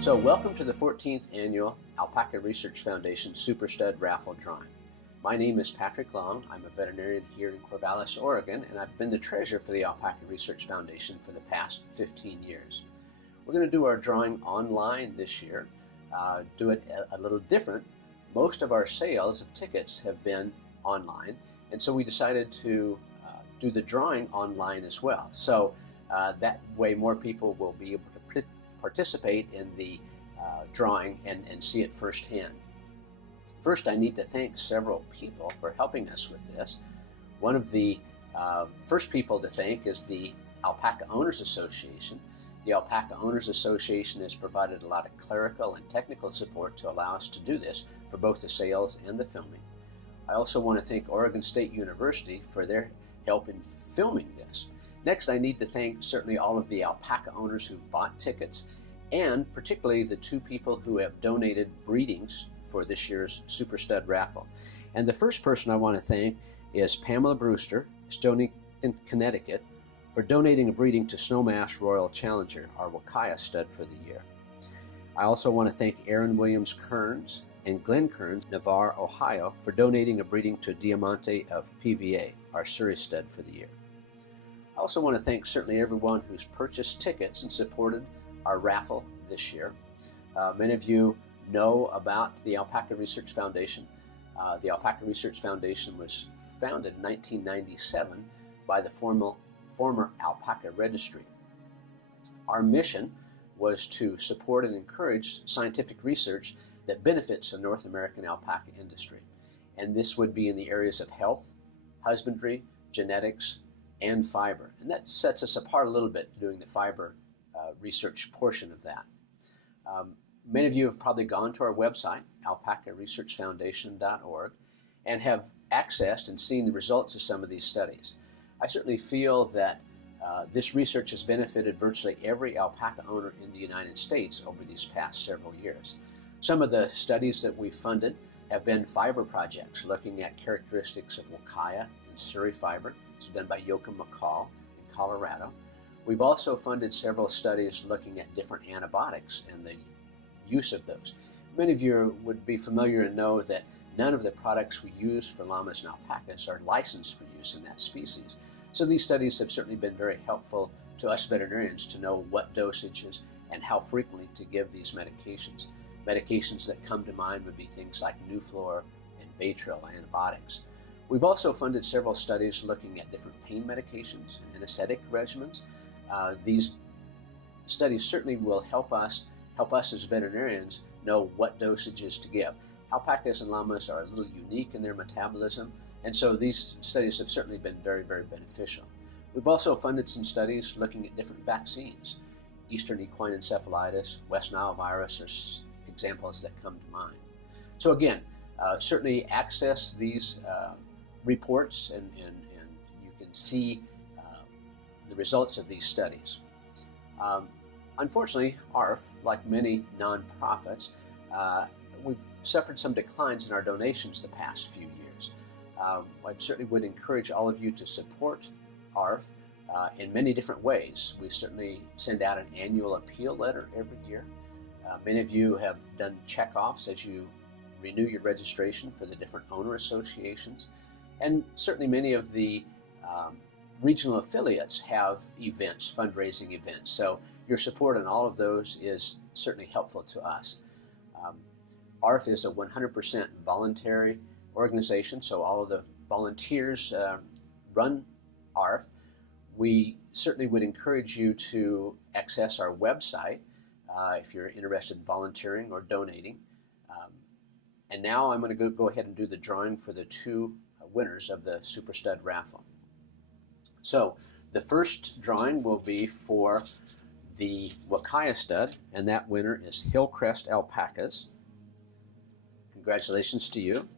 So welcome to the 14th Annual Alpaca Research Foundation Super Stud Raffle Drawing. My name is Patrick Long. I'm a veterinarian here in Corvallis, Oregon, and I've been the treasurer for the Alpaca Research Foundation for the past 15 years. We're going to do our drawing online this year, do it a little different. Most of our sales of tickets have been online, and so we decided to do the drawing online as well. So that way more people will be able to participate in the drawing and see it firsthand. First, I need to thank several people for helping us with this. One of the first people to thank is the Alpaca Owners Association. The Alpaca Owners Association has provided a lot of clerical and technical support to allow us to do this for both the sales and the filming. I also want to thank Oregon State University for their help in filming this. Next, I need to thank certainly all of the alpaca owners who bought tickets, and particularly the two people who have donated breedings for this year's Super Stud Raffle. And the first person I want to thank is Pamela Brewster, Toney in Connecticut, for donating a breeding to Snowmass Royal Challenger, our Alpaca stud for the year. I also want to thank Aaron Williams Kearns and Glenn Kearns, Navarre, Ohio, for donating a breeding to Diamante of PVA, our Surrey stud for the year. I also want to thank certainly everyone who's purchased tickets and supported our raffle this year. Many of you know about the Alpaca Research Foundation. The Alpaca Research Foundation was founded in 1997 by the former Alpaca Registry. Our mission was to support and encourage scientific research that benefits the North American alpaca industry. And this would be in the areas of health, husbandry, genetics, and fiber. And that sets us apart a little bit doing the fiber research portion of that. Many of you have probably gone to our website, alpacaresearchfoundation.org, and have accessed and seen the results of some of these studies. I certainly feel that this research has benefited virtually every alpaca owner in the United States over these past several years. Some of the studies that we've funded have been fiber projects looking at characteristics of Alpaca and Surrey fiber. It's done by Joachim McCall in Colorado. We've also funded several studies looking at different antibiotics and the use of those. Many of you would be familiar and know that none of the products we use for llamas and alpacas are licensed for use in that species. So these studies have certainly been very helpful to us veterinarians to know what dosages and how frequently to give these medications. Medications that come to mind would be things like Nuflor and Baytril antibiotics. We've also funded several studies looking at different pain medications and anesthetic regimens. These studies certainly will help us as veterinarians know what dosages to give. Alpacas and llamas are a little unique in their metabolism, and so these studies have certainly been very, very beneficial. We've also funded some studies looking at different vaccines. Eastern equine encephalitis, West Nile virus are examples that come to mind. So again, certainly access these reports and you can see the results of these studies. Unfortunately, ARF, like many nonprofits, we've suffered some declines in our donations the past few years. I certainly would encourage all of you to support ARF in many different ways. We certainly send out an annual appeal letter every year. Many of you have done checkoffs as you renew your registration for the different owner associations. And certainly many of the regional affiliates have events, fundraising events. So your support on all of those is certainly helpful to us. ARF is a 100% voluntary organization, so all of the volunteers run ARF. We certainly would encourage you to access our website if you're interested in volunteering or donating. And now I'm going to go ahead and do the drawing for the two winners of the Super Stud Raffle. So the first drawing will be for the Alpaca stud, and that winner is Crest Alpacas. Congratulations to you.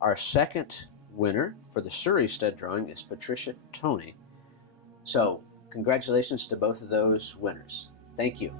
Our second winner for the Surrey stud drawing is Patricia Toney. So congratulations to both of those winners. Thank you.